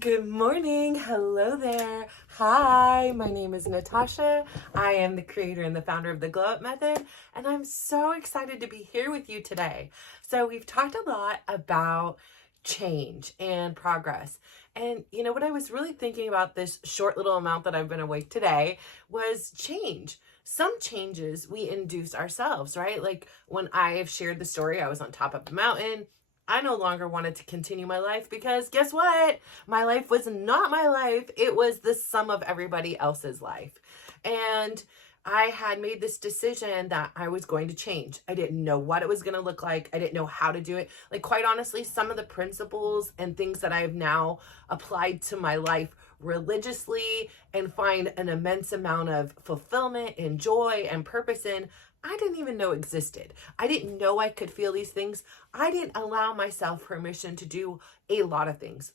Good morning. Hello there. Hi, my name is Natasha. I am the creator and the founder of the Glow Up Method, and I'm so excited to be here with you today. So, we've talked a lot about change and progress. And what I was really thinking about this short little amount that I've been awake today was change. Some changes we induce ourselves, right? Like when I have shared the story, I was on top of a mountain. I no longer wanted to continue my life because guess what? My life was not my life. It was the sum of everybody else's life. And I had made this decision that I was going to change. I didn't know what it was going to look like. I didn't know how to do it. Like, quite honestly, some of the principles and things that I've now applied to my life religiously and find an immense amount of fulfillment and joy and purpose in, I didn't even know existed. I didn't know I could feel these things. I didn't allow myself permission to do a lot of things.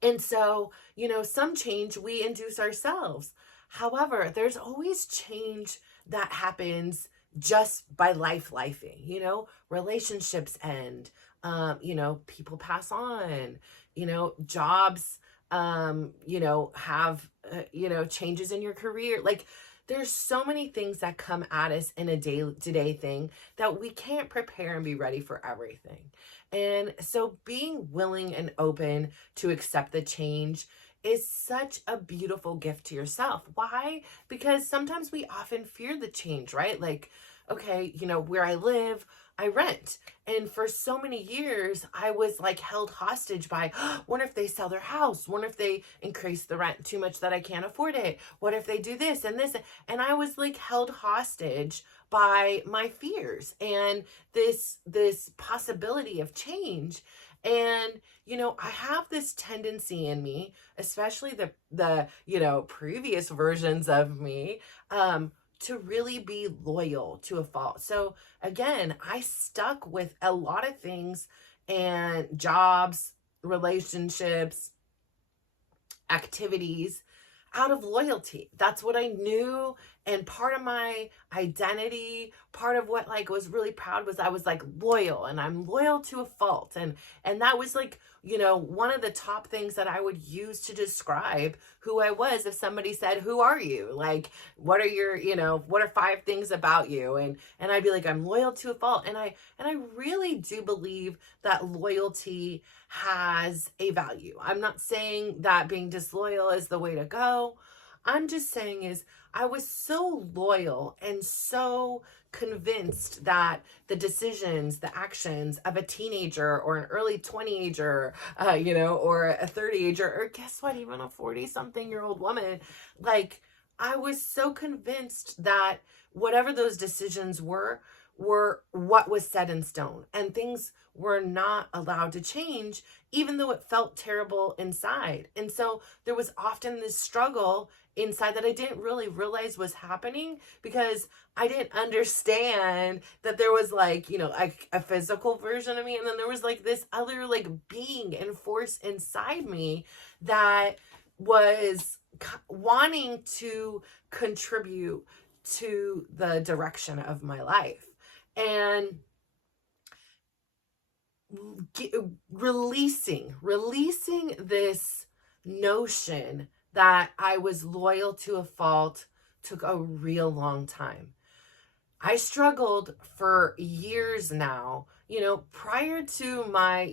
And so, some change we induce ourselves. However, there's always change that happens just by lifing, relationships end, people pass on, jobs, have, changes in your career. Like, there's so many things that come at us in a day-to-day thing that we can't prepare and be ready for everything. And so being willing and open to accept the change is such a beautiful gift to yourself. Why? Because sometimes we often fear the change, right? Like, okay, where I live, I rent. And for so many years, I was like held hostage by, what if they sell their house? What if they increase the rent too much that I can't afford it? What if they do this and this? And I was like held hostage by my fears and this possibility of change. And I have this tendency in me, especially the previous versions of me, to really be loyal to a fault. So again, I stuck with a lot of things and jobs, relationships, activities out of loyalty. That's what I knew. And part of my identity, part of what like was really proud was I was like loyal, and I'm loyal to a fault. And that was like, one of the top things that I would use to describe who I was. If somebody said, "Who are you?" Like, what are your, what are 5 things about you? And I'd be like, I'm loyal to a fault. And I really do believe that loyalty has a value. I'm not saying that being disloyal is the way to go. I'm just saying is I was so loyal and so convinced that the decisions, the actions of a teenager or an early 20-ager, or a 30-ager, or guess what, even a 40-something-year-old woman, like I was so convinced that whatever those decisions were what was set in stone, and things were not allowed to change, even though it felt terrible inside. And so there was often this struggle inside that I didn't really realize was happening because I didn't understand that there was like, like a physical version of me. And then there was like this other like being and force inside me that was wanting to contribute to the direction of my life. And releasing this notion that I was loyal to a fault took a real long time. I struggled for years now, prior to my,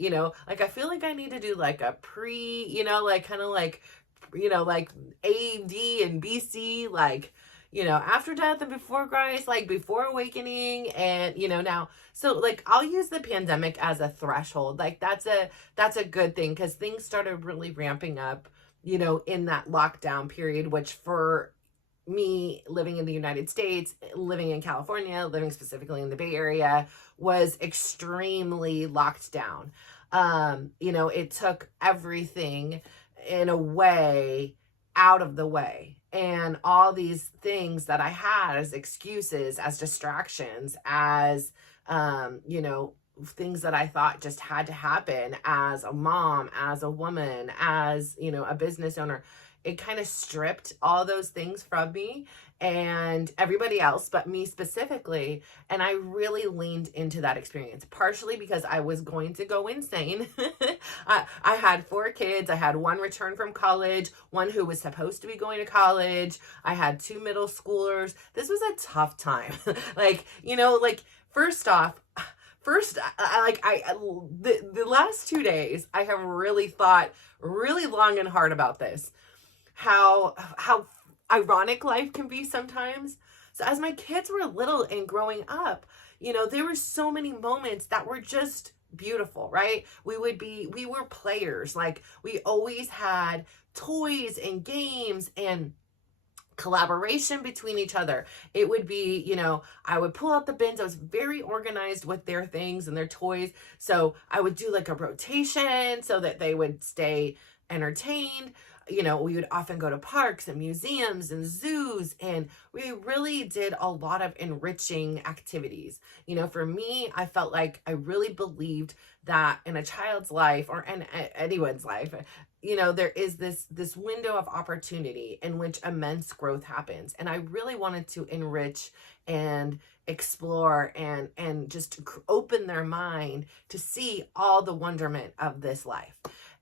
like I feel like I need to do like a like kind of like, like AD and BC, like, after death and before Christ, like before awakening. And, now, so like I'll use the pandemic as a threshold. Like that's a good thing because things started really ramping up, in that lockdown period, which for me living in the United States, living in California, living specifically in the Bay Area, was extremely locked down. It took everything in a way out of the way. And all these things that I had as excuses, as distractions, as, things that I thought just had to happen as a mom, as a woman, as, you know, a business owner. It kind of stripped all those things from me and everybody else, but me specifically. And I really leaned into that experience, partially because I was going to go insane. I had 4 kids. I had 1 return from college, 1 who was supposed to be going to college. I had 2 middle schoolers. This was a tough time. Like, you know, like, first off, the last 2 days, I have really thought really long and hard about this. How ironic life can be sometimes. So as my kids were little and growing up, you know, there were so many moments that were just beautiful, right? We were players. Like, we always had toys and games and collaboration between each other. It would be, you know, I would pull out the bins. I was very organized with their things and their toys. So I would do like a rotation so that they would stay entertained. You know, we would often go to parks and museums and zoos, and we really did a lot of enriching activities. You know, for me, I felt like I really believed that in a child's life, or in anyone's life, you know, there is this window of opportunity in which immense growth happens. And I really wanted to enrich and explore and just open their mind to see all the wonderment of this life.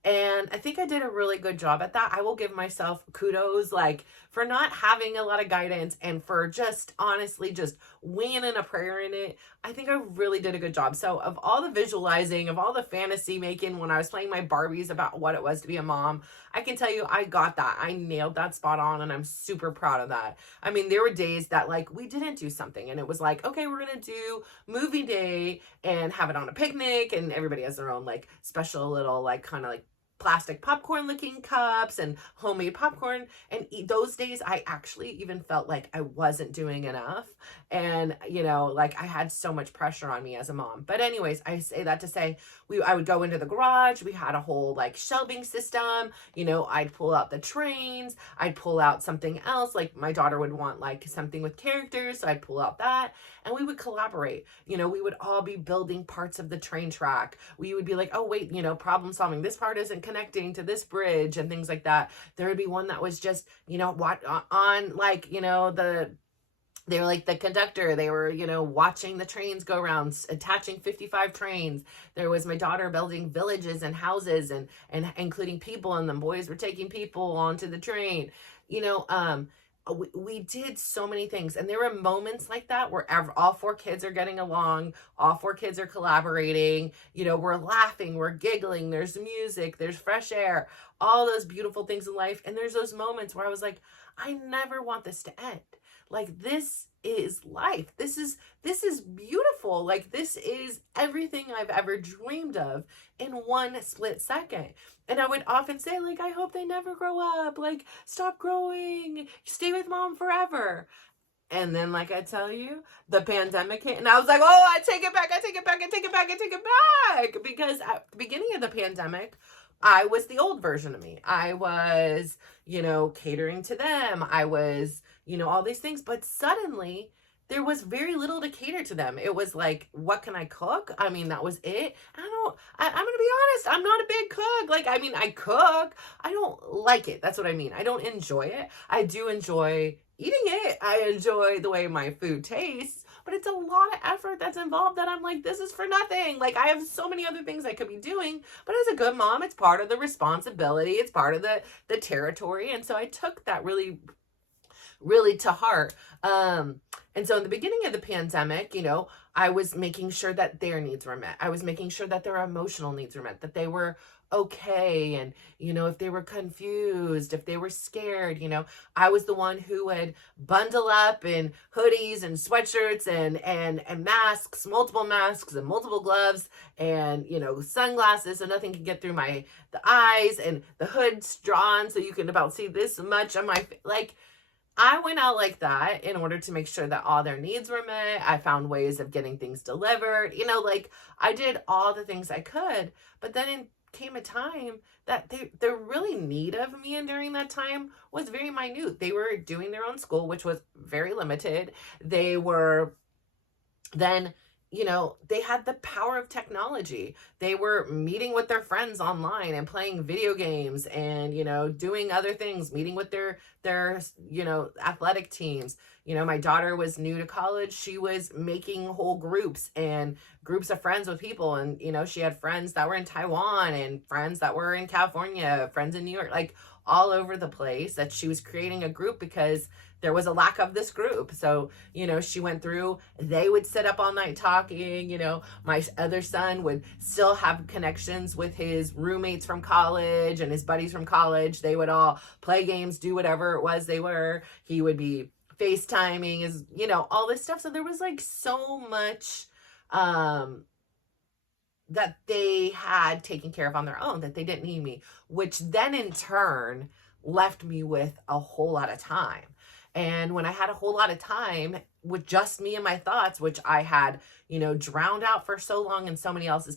And I think I did a really good job at that. I will give myself kudos, like, for not having a lot of guidance and for just honestly just winging in a prayer in it. I think I really did a good job. So of all the visualizing, of all the fantasy making when I was playing my Barbies about what it was to be a mom, I can tell you I got that. I nailed that spot on, and I'm super proud of that. I mean, there were days that, like, we didn't do something and it was like, okay, we're going to do movie day and have it on a picnic, and everybody has their own like special little like kind of like plastic popcorn looking cups and homemade popcorn. And those days I actually even felt like I wasn't doing enough. And, you know, like, I had so much pressure on me as a mom. But anyways, I say that to say, I would go into the garage. We had a whole like shelving system. You know, I'd pull out the trains. I'd pull out something else. Like, my daughter would want like something with characters, so I'd pull out that, and we would collaborate. You know, we would all be building parts of the train track. We would be like, oh wait, you know, problem solving. This part isn't connecting to this bridge and things like that. There would be one that was just, you know, what on like, you know, they were like the conductor. They were, you know, watching the trains go around, attaching 55 trains. There was my daughter building villages and houses and including people, and the boys were taking people onto the train. You know, we did so many things, and there were moments like that where all 4 kids are getting along, all 4 kids are collaborating, you know, we're laughing, we're giggling, there's music, there's fresh air, all those beautiful things in life. And there's those moments where I was like, I never want this to end. Like, this is life. This is beautiful. Like, this is everything I've ever dreamed of in one split second. And I would often say, like, I hope they never grow up. Like, stop growing. Stay with mom forever. And then, like I tell you, the pandemic hit, and I was like, oh, I take it back. Because at the beginning of the pandemic, I was the old version of me. I was, you know, catering to them. I was, you know, all these things. But suddenly there was very little to cater to them. It was like, what can I cook? I mean, that was it. I'm going to be honest. I'm not a big cook. Like, I mean, I cook. I don't like it. That's what I mean. I don't enjoy it. I do enjoy eating it. I enjoy the way my food tastes, but it's a lot of effort that's involved that I'm like, this is for nothing. Like, I have so many other things I could be doing, but as a good mom, it's part of the responsibility. It's part of the territory. And so I took that really to heart. And so in the beginning of the pandemic, you know, I was making sure that their needs were met. I was making sure that their emotional needs were met, that they were okay. And, you know, if they were confused, if they were scared, you know, I was the one who would bundle up in hoodies and sweatshirts and masks, multiple masks and multiple gloves and, you know, sunglasses so nothing could get through the eyes, and the hood's drawn so you can about see this much on my, like, I went out like that in order to make sure that all their needs were met. I found ways of getting things delivered. You know, like, I did all the things I could, but then it came a time that the really need of me, and during that time was very minute. They were doing their own school, which was very limited. They were then they had the power of technology. They were meeting with their friends online and playing video games and, doing other things, meeting with their, athletic teams. My daughter was new to college. She was making whole groups and groups of friends with people. And, she had friends that were in Taiwan and friends that were in California, friends in New York, like all over the place, that she was creating a group because there was a lack of this group. So, she went through, they would sit up all night talking, my other son would still have connections with his roommates from college and his buddies from college. They would all play games, do whatever it was they were. He would be FaceTiming, all this stuff. So there was like so much, that they had taken care of on their own, that they didn't need me, which then in turn left me with a whole lot of time. And when I had a whole lot of time with just me and my thoughts, which I had, drowned out for so long in so many else's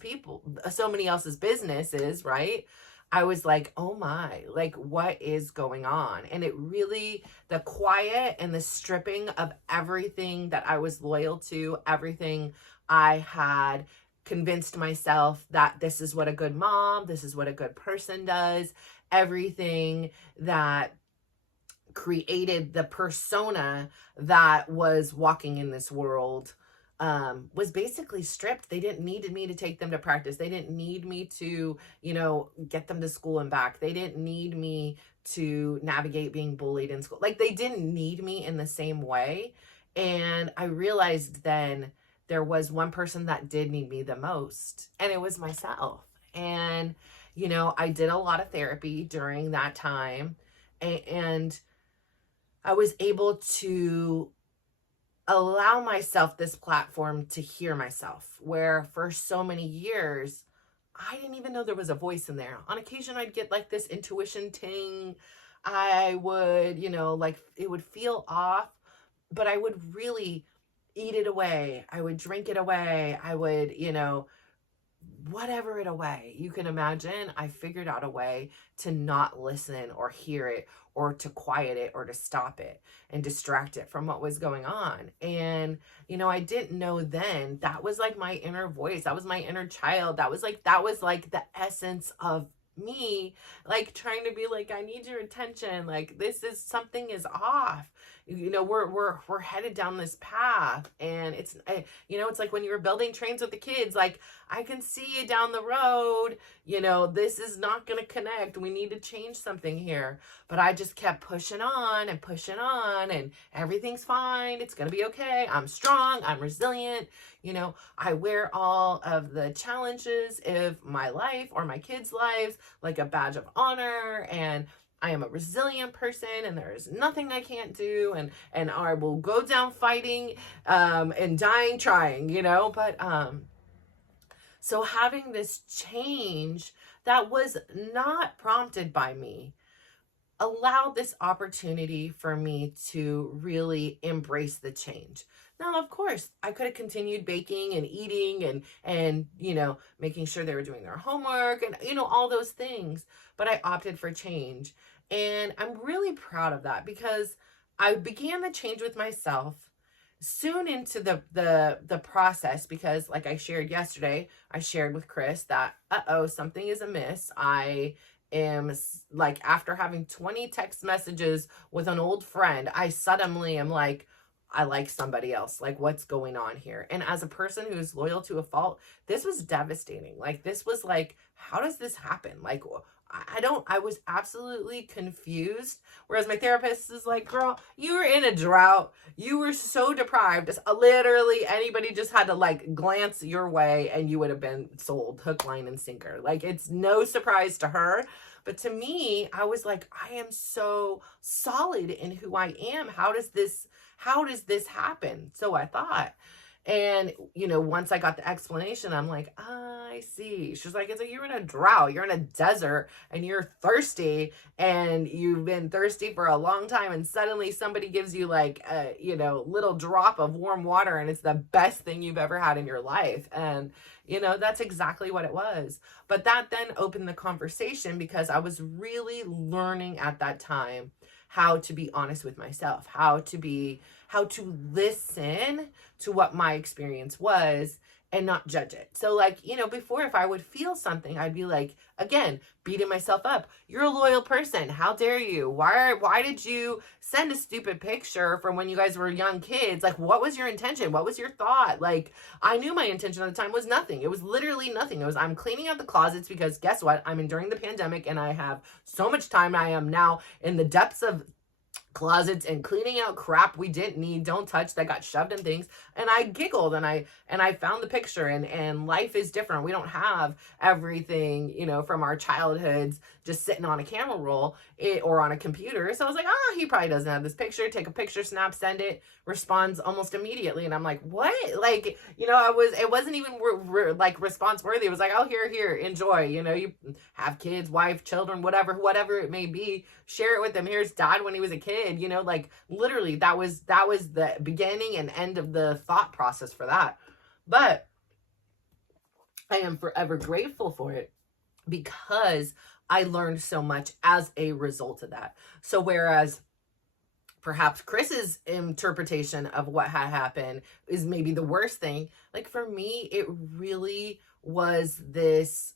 businesses, right? I was like, oh my, like, what is going on? And it really, the quiet and the stripping of everything that I was loyal to, everything I had convinced myself that this is what a good mom, this is what a good person does, everything that created the persona that was walking in this world, was basically stripped. They didn't need me to take them to practice. They didn't need me to, get them to school and back. They didn't need me to navigate being bullied in school. Like, they didn't need me in the same way. And I realized then there was one person that did need me the most, and it was myself. And, I did a lot of therapy during that time, and I was able to allow myself this platform to hear myself, where for so many years, I didn't even know there was a voice in there. On occasion, I'd get like this intuition ting. I would, like, it would feel off, but I would really eat it away. I would drink it away. I would, whatever it away. You can imagine, I figured out a way to not listen or hear it, or to quiet it, or to stop it and distract it from what was going on. And, I didn't know then that was like my inner voice. That was my inner child. That was like the essence of me, like trying to be like, I need your attention. Like, something is off. We're headed down this path, and it's like when you were building trains with the kids, like, I can see you down the road, this is not going to connect. We need to change something here. But I just kept pushing on, and everything's fine. It's going to be okay. I'm strong. I'm resilient. I wear all of the challenges of my life or my kids' lives like a badge of honor, and I am a resilient person, and there is nothing I can't do, and I will go down fighting, and dying trying, but so having this change that was not prompted by me allowed this opportunity for me to really embrace the change. Now, of course, I could have continued baking and eating and making sure they were doing their homework and, all those things, but I opted for change. And I'm really proud of that, because I began the change with myself soon into the process, because like I shared yesterday, I shared with Chris that, something is amiss. I am like, after having 20 text messages with an old friend, I suddenly am like, I like somebody else. Like, what's going on here? And as a person who's loyal to a fault, this was devastating. Like, this was like, how does this happen? Like, I was absolutely confused. Whereas my therapist is like, girl, you were in a drought. You were so deprived. Literally anybody just had to like glance your way and you would have been sold hook, line, and sinker. Like, it's no surprise to her. But to me, I was like, I am so solid in who I am. How does this happen? So I thought. And, once I got the explanation, I'm like, I see. She's like, it's like, you're in a drought, you're in a desert, and you're thirsty, and you've been thirsty for a long time, and suddenly somebody gives you like a, little drop of warm water, and it's the best thing you've ever had in your life. And, that's exactly what it was. But that then opened the conversation, because I was really learning at that time how to be honest with myself, how to listen to what my experience was and not judge it. So like, before, if I would feel something, I'd be like, again, beating myself up. You're a loyal person. How dare you? Why did you send a stupid picture from when you guys were young kids? Like, what was your intention? What was your thought? Like, I knew my intention at the time was nothing. It was literally nothing. It was, I'm cleaning out the closets because guess what? I'm enduring the pandemic and I have so much time. I am now in the depths of closets and cleaning out crap we didn't need, don't touch, that got shoved in things. And I giggled and I found the picture, and life is different. We don't have everything, from our childhoods just sitting on a camera roll or on a computer. So I was like, he probably doesn't have this picture. Take a picture, snap, send it, responds almost immediately. And I'm like, what? Like, it wasn't even like response worthy. It was like, oh, here, enjoy. You have kids, wife, children, whatever it may be, share it with them. Here's dad when he was a kid, like literally that was the beginning and end of the thought process for that. But I am forever grateful for it because I learned so much as a result of that. So whereas perhaps Chris's interpretation of what had happened is maybe the worst thing, like for me, it really was this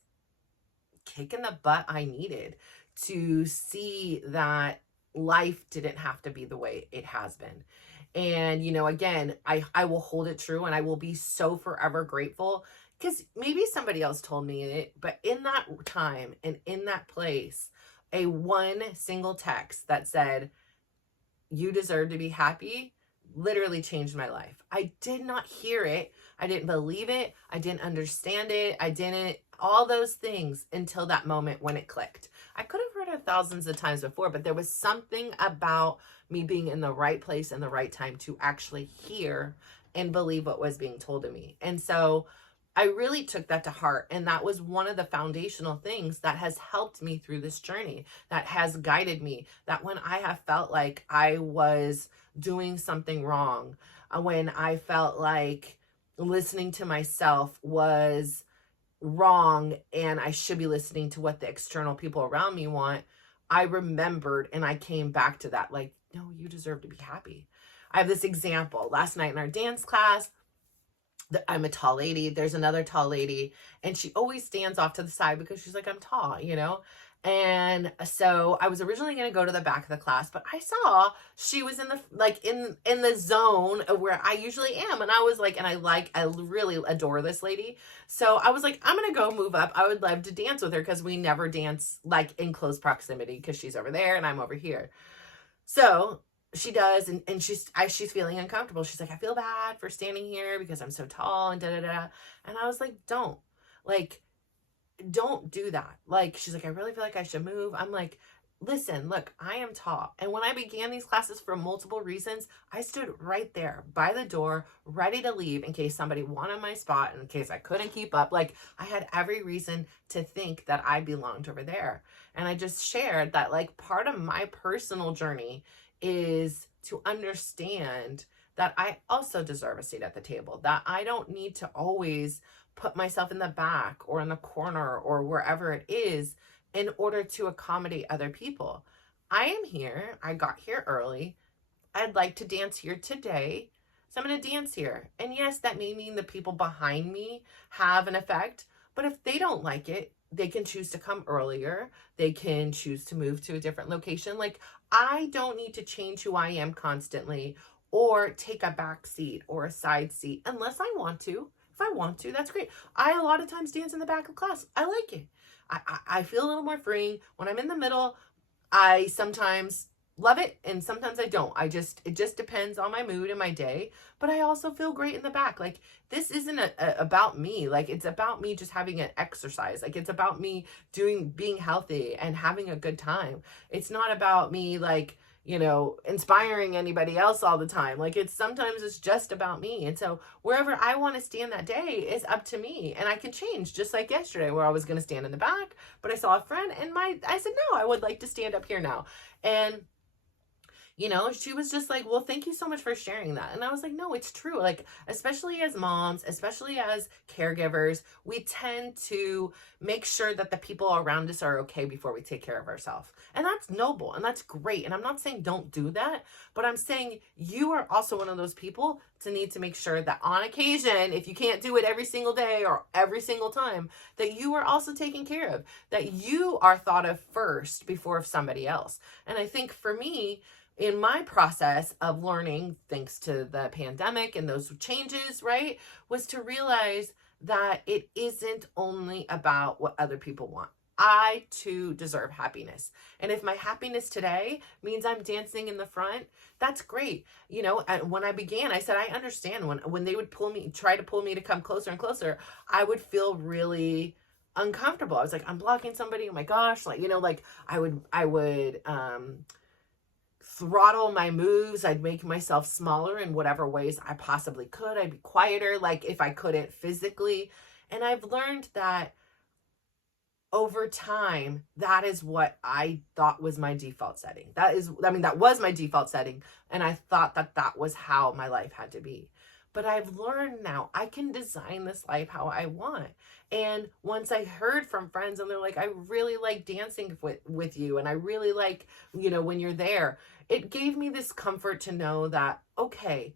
kick in the butt I needed to see that life didn't have to be the way it has been. And, again, I will hold it true, and I will be so forever grateful, because maybe somebody else told me it, but in that time and in that place, a one single text that said, "You deserve to be happy," literally changed my life. I did not hear it. I didn't believe it. I didn't understand it. I didn't, all those things until that moment when it clicked. I could have heard it thousands of times before, but there was something about me being in the right place and the right time to actually hear and believe what was being told to me. And so I really took that to heart. And that was one of the foundational things that has helped me through this journey, that has guided me, that when I have felt like I was doing something wrong, when I felt like listening to myself was wrong and I should be listening to what the external people around me want, I remembered and I came back to that, like, no, you deserve to be happy. I have this example. Last night in our dance class, I'm a tall lady. There's another tall lady, and she always stands off to the side because she's like, I'm tall, And so I was originally going to go to the back of the class, but I saw she was in the, like in the zone of where I usually am. And I was like, I really adore this lady. So I was like, I'm going to go move up. I would love to dance with her because we never dance like in close proximity because she's over there and I'm over here. So she does, and she's feeling uncomfortable. She's like, I feel bad for standing here because I'm so tall and da-da-da. And I was like, don't do that. Like, she's like, I really feel like I should move. I'm like, listen, look, I am tall. And when I began these classes for multiple reasons, I stood right there by the door, ready to leave in case somebody wanted my spot, in case I couldn't keep up. Like, I had every reason to think that I belonged over there. And I just shared that, like, part of my personal journey is to understand that I also deserve a seat at the table, that I don't need to always put myself in the back or in the corner or wherever it is in order to accommodate other people. I am here. I got here early. I'd like to dance here today, so I'm going to dance here. And yes, that may mean the people behind me have an effect, but if they don't like it, they can choose to come earlier. They can choose to move to a different location. Like, I don't need to change who I am constantly or take a back seat or a side seat unless I want to. If I want to, that's great. I a lot of times dance in the back of class. I like it. I feel a little more freeing. When I'm in the middle, I sometimes love it and sometimes I don't. It just depends on my mood and my day. But I also feel great in the back. Like, this isn't about me. Like, it's about me just having an exercise. Like, it's about me being healthy and having a good time. It's not about me, like, inspiring anybody else all the time. Like, sometimes it's just about me. And so wherever I want to stand that day is up to me. And I can change, just like yesterday where I was going to stand in the back, but I saw a friend and I said, no, I would like to stand up here now. And You know, she was just like, well, thank you so much for sharing that. And I was like, no, it's true. Like, especially as moms, especially as caregivers, we tend to make sure that the people around us are okay before we take care of ourselves. And that's noble and that's great. And I'm not saying don't do that, but I'm saying you are also one of those people to need to make sure that on occasion, if you can't do it every single day or every single time, that you are also taken care of, that you are thought of first before of somebody else. And I think for me, in my process of learning, thanks to the pandemic and those changes, right, was to realize that it isn't only about what other people want. I too deserve happiness. And if my happiness today means I'm dancing in the front, that's great. You know, when I began, I said, I understand when they would try to pull me to come closer and closer, I would feel really uncomfortable. I was like, I'm blocking somebody. Oh my gosh. Like, you know, like I would, throttle my moves. I'd make myself smaller in whatever ways I possibly could. I'd be quieter, like if I couldn't physically. And I've learned that over time, that is what I thought was my default setting. That was my default setting. And I thought that that was how my life had to be. But I've learned now I can design this life how I want. And once I heard from friends and they're like, I really like dancing with you. And I really like, you know, when you're there, it gave me this comfort to know that, okay,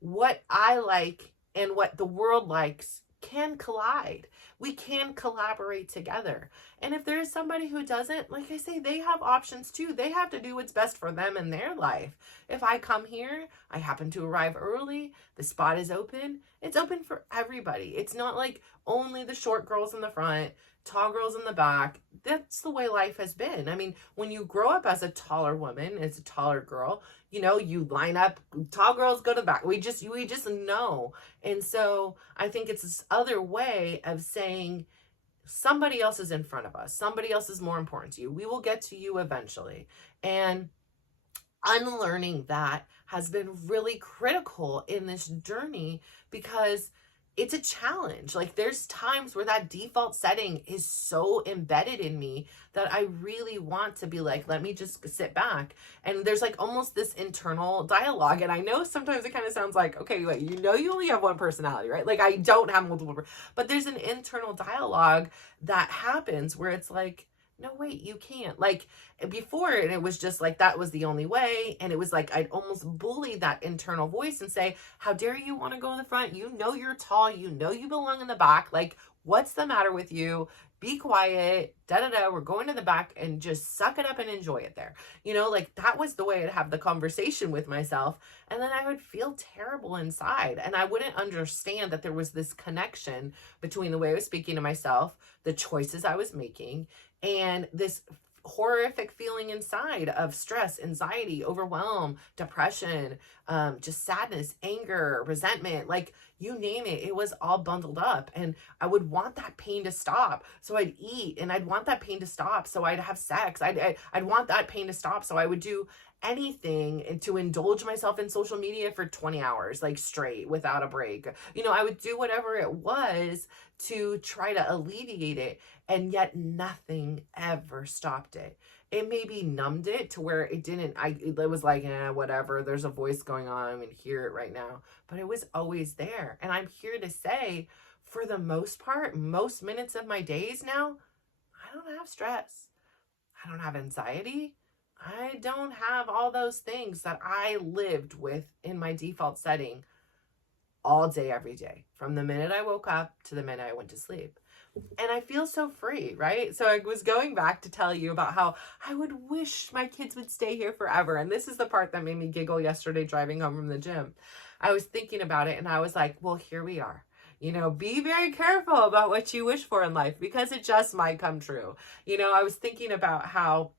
what I like and what the world likes can collide. We can collaborate together. And if there is somebody who doesn't, like I say, they have options too. They have to do what's best for them in their life. If I come here, I happen to arrive early, the spot is open. It's open for everybody. It's not like only the short girls in the front, tall girls in the back. That's the way life has been. I mean, when you grow up as a taller woman, as a taller girl, you know, you line up, tall girls go to the back. We just know. And so I think it's this other way of saying somebody else is in front of us. Somebody else is more important to you. We will get to you eventually. And unlearning that has been really critical in this journey because it's a challenge. Like there's times where that default setting is so embedded in me that I really want to be like, let me just sit back. And there's like almost this internal dialogue. And I know sometimes it kind of sounds like, okay, wait, you know, you only have one personality, right? Like I don't have multiple, but there's an internal dialogue that happens where it's like, no, wait, you can't. Like before, and it was just like that was the only way. And it was like I'd almost bully that internal voice and say, how dare you want to go in the front? You know you're tall. You know you belong in the back. Like, what's the matter with you? Be quiet. Da-da-da. We're going to the back and just suck it up and enjoy it there. You know, like that was the way I'd have the conversation with myself. And then I would feel terrible inside. And I wouldn't understand that there was this connection between the way I was speaking to myself, the choices I was making, and this horrific feeling inside of stress, anxiety, overwhelm, depression, just sadness, anger, resentment, like you name it, it was all bundled up. And I would want that pain to stop. So I'd eat, and I'd want that pain to stop. So I'd have sex. I'd want that pain to stop. So I would do anything and to indulge myself in social media for 20 hours, like straight without a break. You know, I would do whatever it was to try to alleviate it. And yet nothing ever stopped it. It maybe numbed it to where it didn't, it was like, whatever, there's a voice going on, I'm gonna hear it right now. But it was always there. And I'm here to say, for the most part, most minutes of my days now, I don't have stress. I don't have anxiety. I don't have all those things that I lived with in my default setting all day, every day, from the minute I woke up to the minute I went to sleep. And I feel so free, right? So I was going back to tell you about how I would wish my kids would stay here forever. And this is the part that made me giggle yesterday driving home from the gym. I was thinking about it and I was like, well, here we are. You know, be very careful about what you wish for in life because it just might come true. You know, I was thinking about how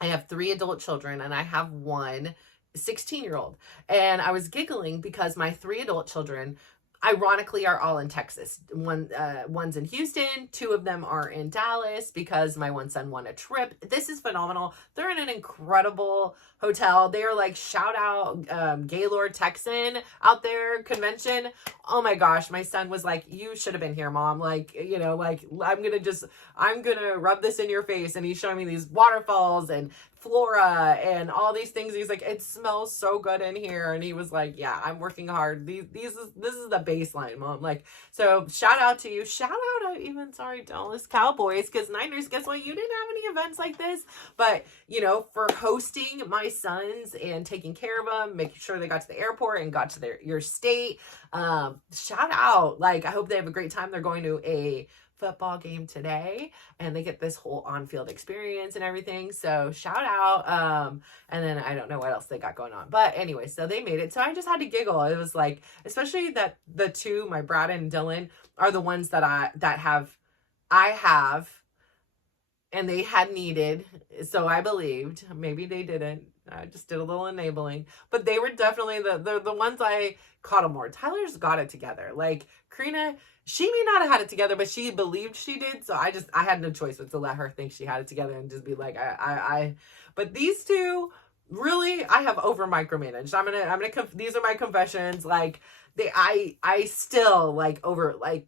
I have 3 adult children and I have one 16-year-old. And I was giggling because my 3 adult children, ironically, are all in Texas. One's in Houston. 2 of them are in Dallas because my one son won a trip. This is phenomenal. They're in an incredible hotel. They are like, shout out Gaylord Texan out there convention. Oh my gosh, my son was like, you should have been here, mom. Like, you know, like I'm gonna rub this in your face. And he's showing me these waterfalls and flora and all these things. He's like, it smells so good in here. And he was like, yeah, I'm working hard. This is the baseline, Mom. Like, so shout out to you. Shout out, even, sorry, Dallas Cowboys, because Niners, guess what? You didn't have any events like this, but, you know, for hosting my sons and taking care of them, making sure they got to the airport and got to your state. Shout out. Like, I hope they have a great time. They're going to a football game today and they get this whole on-field experience and everything, so shout out. And then I don't know what else they got going on, but anyway, so they made it. So I just had to giggle. It was like, especially that the two, my Brad and Dylan, are the ones that I have and they had needed, so I believed. Maybe they didn't. I just did a little enabling, but they were definitely the ones I coddle more. Tyler's got it together. Like, Karina, she may not have had it together, but she believed she did. So I had no choice but to let her think she had it together and just be like, but these two, really, I have over micromanaged. These are my confessions. Like, I still like over, like,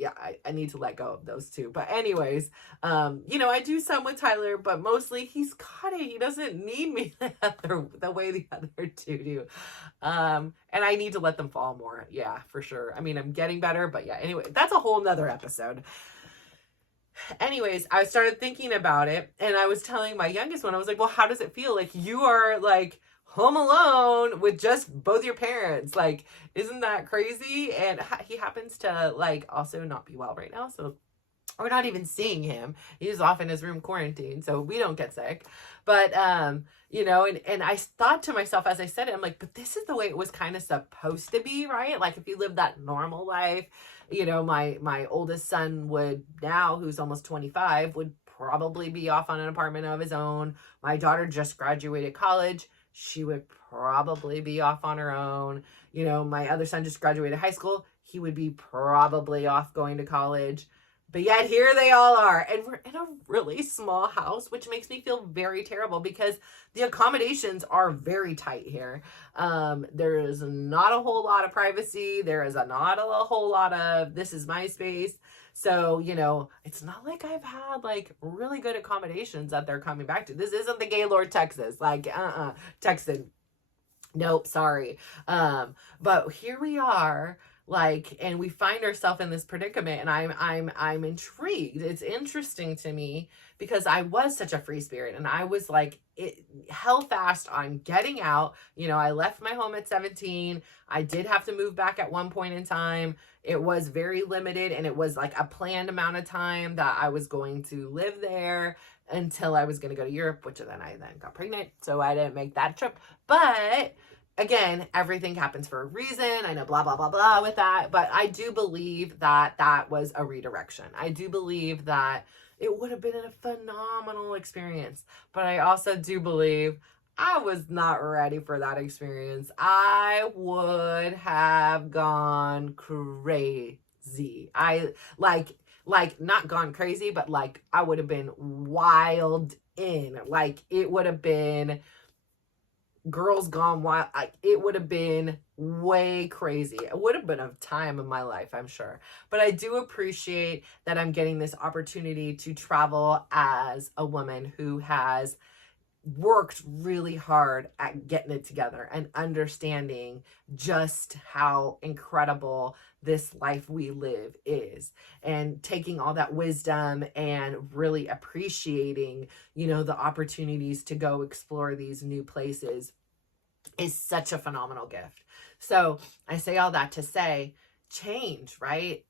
yeah, I need to let go of those two. But anyways, you know, I do some with Tyler, but mostly he's got it. He doesn't need me the way the other two do. And I need to let them fall more. Yeah, for sure. I mean, I'm getting better, but yeah, anyway, that's a whole nother episode. Anyways, I started thinking about it and I was telling my youngest one, I was like, well, how does it feel? Like, you are like home alone with just both your parents. Like, isn't that crazy? And he happens to like also not be well right now, so we're not even seeing him. He's off in his room quarantined, so we don't get sick. But you know, and I thought to myself as I said it, I'm like, but this is the way it was kind of supposed to be, right? Like, if you live that normal life, you know, my oldest son would now, who's almost 25, would probably be off on an apartment of his own. My daughter just graduated college. She would probably be off on her own. You know, my other son just graduated high school. He would be probably off going to college. But yet here they all are. And we're in a really small house, which makes me feel very terrible because the accommodations are very tight here. There is not a whole lot of privacy. There is not a whole lot of, this is my space. So, you know, it's not like I've had like really good accommodations that they're coming back to. This isn't the Gaylord, Texas. Like, Texan. Nope, sorry. But here we are, like, and we find ourselves in this predicament, and I'm intrigued. It's interesting to me because I was such a free spirit and I was like, held fast on getting out. You know, I left my home at 17. I did have to move back at one point in time. It was very limited and it was like a planned amount of time that I was going to live there until I was going to go to Europe, which then I got pregnant. So I didn't make that trip. But again, everything happens for a reason. I know blah, blah, blah, blah with that. But I do believe that that was a redirection. I do believe that it would have been a phenomenal experience. But I also do believe I was not ready for that experience. I would have gone crazy. I like not gone crazy, but like I would have been wild in. Like, it would have been Girls Gone Wild. Like, it would have been way crazy. It would have been a time of my life, I'm sure. But I do appreciate that I'm getting this opportunity to travel as a woman who has worked really hard at getting it together and understanding just how incredible this life we live is, and taking all that wisdom and really appreciating, you know, the opportunities to go explore these new places is such a phenomenal gift. So I say all that to say, change, right?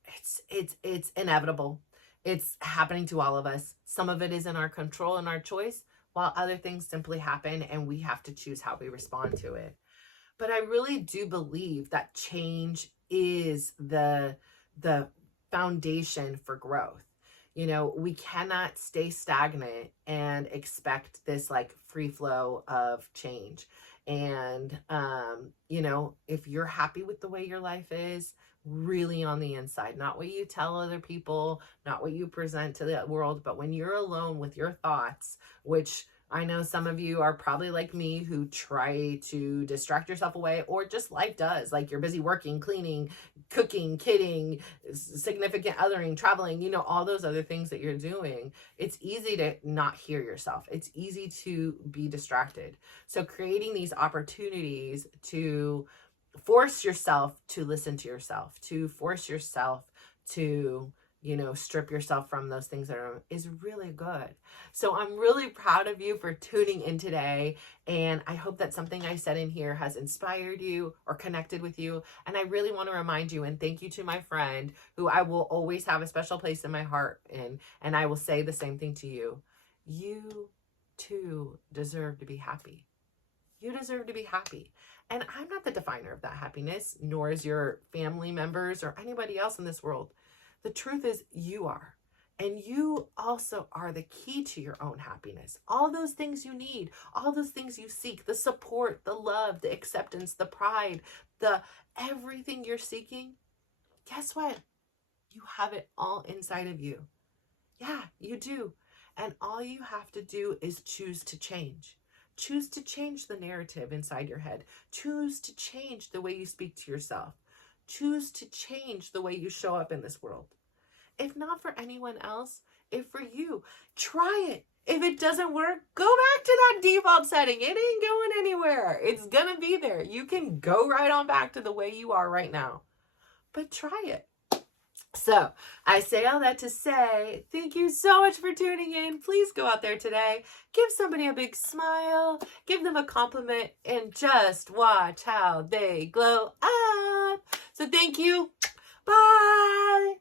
It's inevitable. It's happening to all of us. Some of it is in our control and our choice, while other things simply happen and we have to choose how we respond to it. But I really do believe that change is the foundation for growth. You know, we cannot stay stagnant and expect this like free flow of change. And, you know, if you're happy with the way your life is, really on the inside, not what you tell other people, not what you present to the world, but when you're alone with your thoughts, which I know some of you are probably like me who try to distract yourself away, or just life does. Like you're busy working, cleaning, cooking, kidding, significant othering, traveling, all those other things that you're doing. It's easy to not hear yourself. It's easy to be distracted. So creating these opportunities to force yourself to listen to yourself, to force yourself to strip yourself from those things is really good. So I'm really proud of you for tuning in today. And I hope that something I said in here has inspired you or connected with you. And I really want to remind you and thank you to my friend who I will always have a special place in my heart in. And I will say the same thing to you. You too deserve to be happy. You deserve to be happy. And I'm not the definer of that happiness, nor is your family members or anybody else in this world. The truth is you are. And you also are the key to your own happiness. All those things you need, all those things you seek, the support, the love, the acceptance, the pride, the everything you're seeking, guess what? You have it all inside of you. Yeah, you do. And all you have to do is choose to change. Choose to change the narrative inside your head. Choose to change the way you speak to yourself. Choose to change the way you show up in this world. If not for anyone else, if for you, try it. If it doesn't work, go back to that default setting. It ain't going anywhere. It's going to be there. You can go right on back to the way you are right now. But try it. So I say all that to say, thank you so much for tuning in. Please go out there today, give somebody a big smile, give them a compliment, and just watch how they glow up. So thank you. Bye.